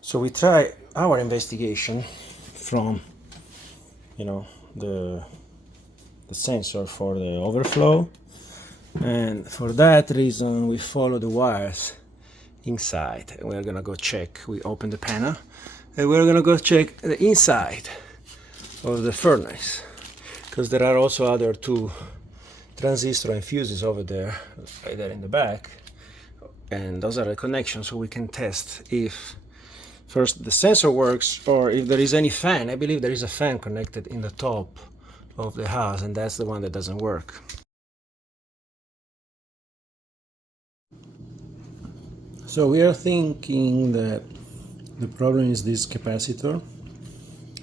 So we try our investigation from, the sensor for the overflow, and for that reason we follow the wires inside, and we're gonna go check. We open the panel and we're gonna go check the inside of the furnace, because there are also other two transistor and fuses over there, right there in the back, and those are the connections, so we can test if first the sensor works or if there is any fan. I believe there is a fan connected in the top of the house, and that's the one that doesn't work. So we are thinking that the problem is this capacitor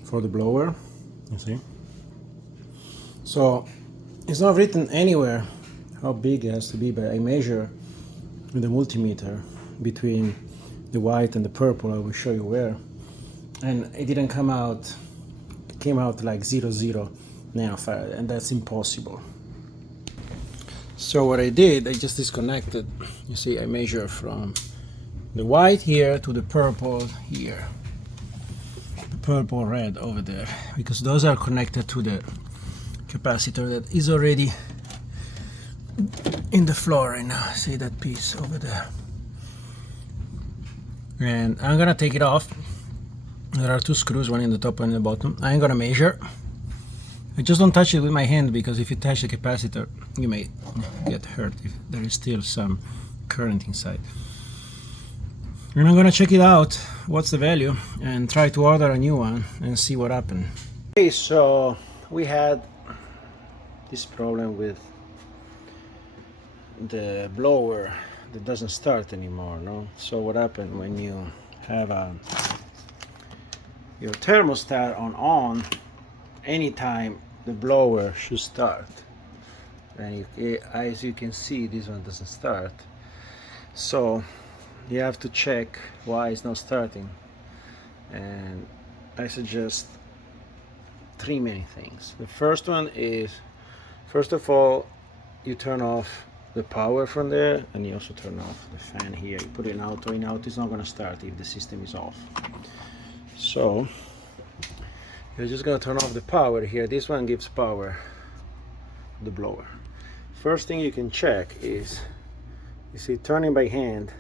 for the blower, you see. So it's not written anywhere how big it has to be, but I measure with the multimeter between the white and the purple. I will show you where, and it didn't come out. It came out like 0.0 nanofarad, and that's impossible. So what I did, I just disconnected. You see, I measure from the white here to the purple here, the purple red over there, because those are connected to the capacitor that is already in the floor right now. See that piece over there? And I'm gonna take it off. There are two screws, one in the top, one in the bottom. I'm gonna measure. I just don't touch it with my hand, because if you touch the capacitor, you may get hurt if there is still some current inside. And I'm gonna check it out, what's the value, and try to order a new one and see what happened. Okay, so we had this problem with the blower that doesn't start anymore, no? So what happened when you have your thermostat on, anytime the blower should start, and as you can see, this one doesn't start. So you have to check why it's not starting, and I suggest three main things. The first one is, first of all, you turn off the power from there, and you also turn off the fan here. You put it in auto. In auto, it's not going to start if the system is off. So you're just going to turn off the power here. This one gives power to the blower. First thing you can check is, you see, turning by hand,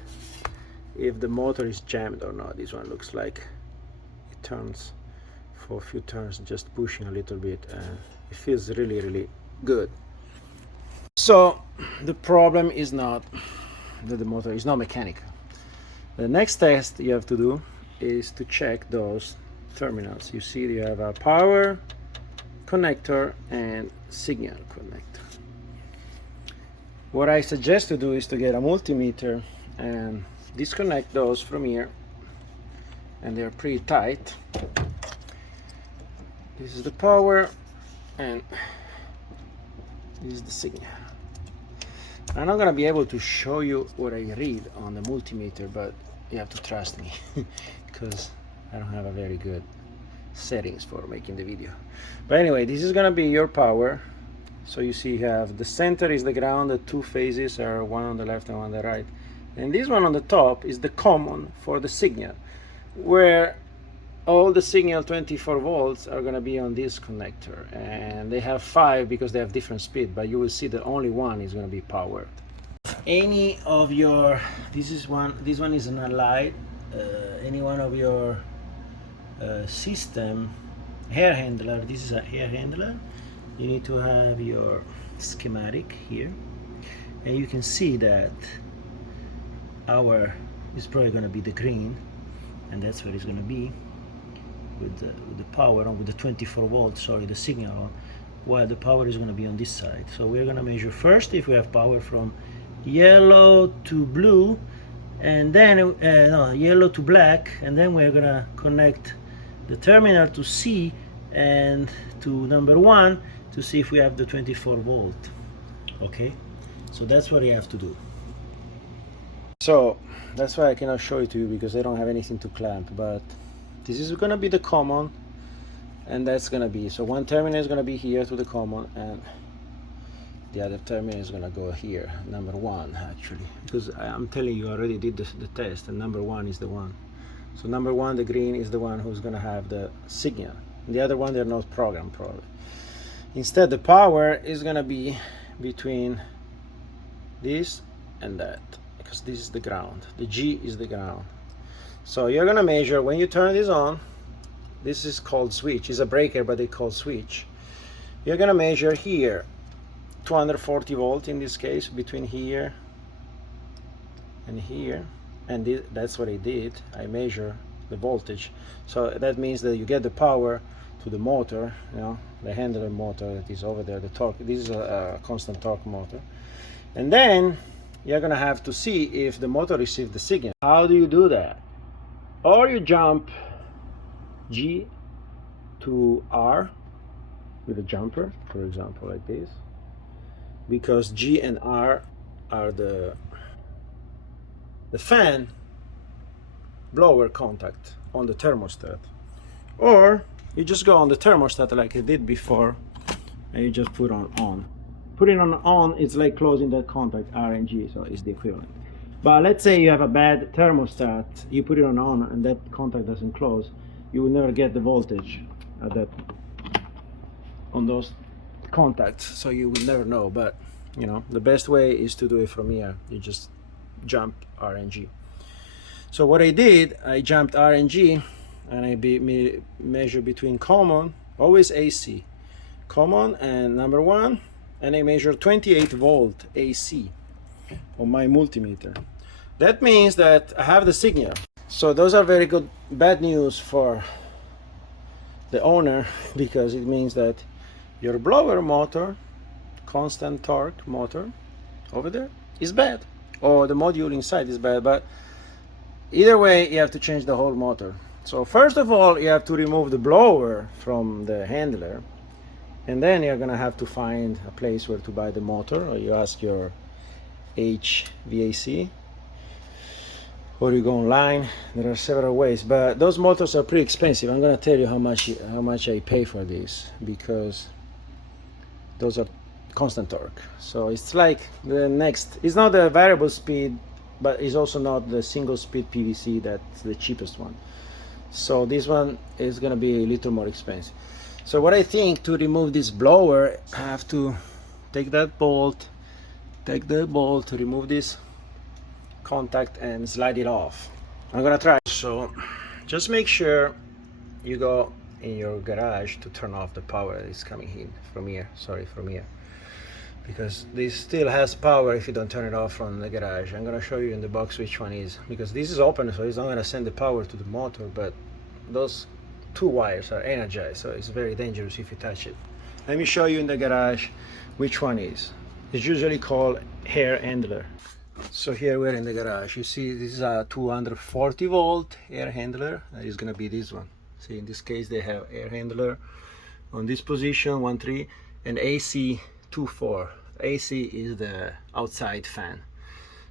if the motor is jammed or not. This one looks like it turns for a few turns, just pushing a little bit, and it feels really, really good. So the problem is not that the motor is not mechanical. The next test you have to do is to check those terminals. You see you have a power connector and signal connector. What I suggest to do is to get a multimeter and disconnect those from here, and they're pretty tight. This is the power and this is the signal. I'm not going to be able to show you what I read on the multimeter, but you have to trust me because I don't have a very good settings for making the video. But anyway, this is going to be your power. So you see you have the center is the ground, the two phases are one on the left and one on the right, and this one on the top is the common for the signal, where all the signal 24 volts are going to be on this connector, and they have 5 because they have different speed, but you will see that only one is going to be powered. Any of your, this one is an light, any one of your system air handler, this is an air handler, you need to have your schematic here, and you can see that our is probably going to be the green, and that's where it's going to be with the power on, with the 24 volts, sorry, the signal on, while the power is going to be on this side. So we're going to measure first if we have power from yellow to blue, and then no, yellow to black, and then we're going to connect the terminal to C and to number 1 to see if we have the 24 volt. Okay, so that's what you have to do. So that's why I cannot show it to you, because I don't have anything to clamp, but this is going to be the common, and that's going to be, so one terminal is going to be here to the common, and the other terminal is going to go here, number 1 actually, because I'm telling you, I already did the test, and number 1 is the one So number one, the green, is the one who's gonna have the signal. The other one, they're not programmed probably. Instead, the power is gonna be between this and that, because this is the ground. The G is the ground. So you're gonna measure when you turn this on. This is called switch. It's a breaker, but they call switch. You're gonna measure here 240 volt in this case, between here and here, and that's what I did. I measure the voltage, so that means that you get the power to the motor, you know, the handler motor that is over there, the torque. This is a constant torque motor. And then you're gonna have to see if the motor received the signal. How do you do that? Or you jump G to R with a jumper, for example, like this, because G and R are the fan blower contact on the thermostat. Or you just go on the thermostat like I did before, and you just put on. Putting on, it's like closing that contact, R and G, so it's the equivalent. But let's say you have a bad thermostat, you put it on, and that contact doesn't close, you will never get the voltage at that, on those contacts, so you will never know. But you know, the best way is to do it from here. You just jump R and G. So what I did, I jumped R and G, and I measure between common, always AC, common and number one, and I measure 28 volt AC on my multimeter. That means that I have the signal. So those are very good, bad news for the owner, because it means that your blower motor, constant torque motor over there, is bad, or the module inside is bad. But either way, you have to change the whole motor. So first of all, you have to remove the blower from the handler, and then you're gonna have to find a place where to buy the motor, or you ask your HVAC, or you go online. There are several ways, but those motors are pretty expensive. I'm gonna tell you how much I pay for these, because those are constant torque. So it's like the next, it's not the variable speed, but it's also not the single speed PVC, that's the cheapest one. So this one is gonna be a little more expensive. So what I think, to remove this blower, I have to take the bolt, remove this contact and slide it off. I'm gonna try. So just make sure you go in your garage to turn off the power that is coming in from here. Sorry, from here, because this still has power if you don't turn it off from the garage. I'm gonna show you in the box which one is, because this is open, so it's not gonna send the power to the motor, but those two wires are energized, so it's very dangerous if you touch it. Let me show you in the garage which one is. It's usually called air handler. So here we're in the garage. You see, this is a 240 volt air handler. That is gonna be this one. See, in this case they have air handler on this position 1.3 and AC 2.4. AC is the outside fan.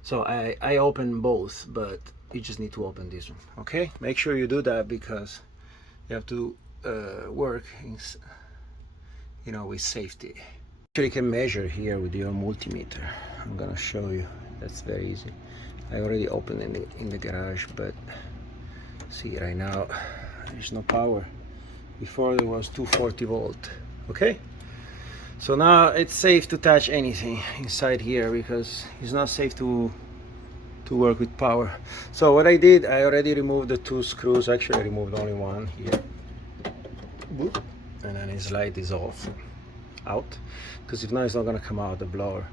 So I open both, but you just need to open this one. Okay, make sure you do that, because you have to work in, you know, with safety. You can measure here with your multimeter. I'm gonna show you. That's very easy. I already opened in the garage, but see, right now there's no power. Before there was 240 volt. Okay, so now it's safe to touch anything inside here, because it's not safe to work with power. So what I did, I already removed the two screws. Actually I removed only one here. Boop. And then I slide this off, out, because if not, it's not gonna come out, the blower.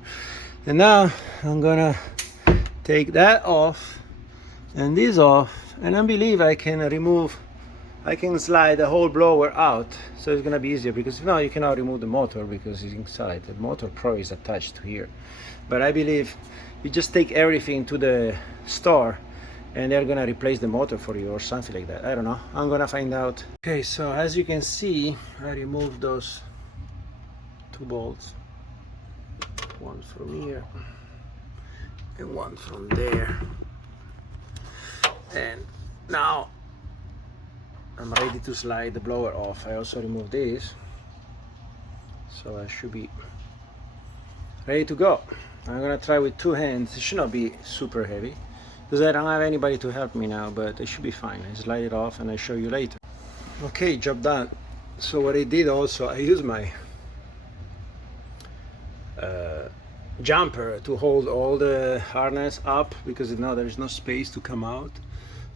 And now I'm gonna take that off and this off, and I believe I can slide the whole blower out, so it's gonna be easier, because if not, you cannot remove the motor because it's inside. The motor probably is attached to here, but I believe you just take everything to the store and they're gonna replace the motor for you or something like that. I don't know, I'm gonna find out. Okay, so as you can see, I removed those two bolts, one from here and one from there, and now I'm ready to slide the blower off. I also removed this, so I should be ready to go. I'm gonna try with two hands. It should not be super heavy. because I don't have anybody to help me now, but it should be fine. I slide it off and I show you later. Okay, job done. So what I did also, I used my jumper to hold all the harness up, because now there is no space to come out.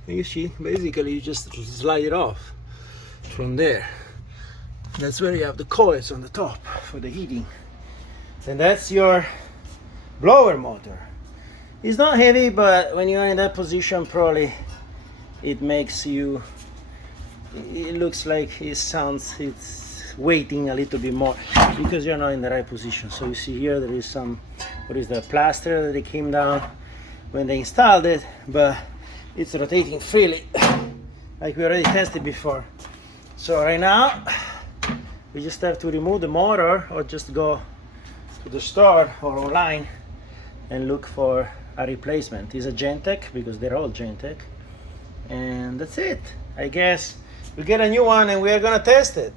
And you see, basically you just slide it off from there. That's where you have the coils on the top for the heating. And that's your blower motor. It's not heavy, but when you're in that position, probably it makes you, it looks like it's weighting a little bit more because you're not in the right position. So you see here there is some, what is that, plaster that they came down when they installed it, but it's rotating freely like we already tested before. So right now we just have to remove the motor, or just go to the store or online and look for a replacement. It's a Gentech, because they're all Gentech, and that's it. I guess we'll get a new one and we are gonna test it.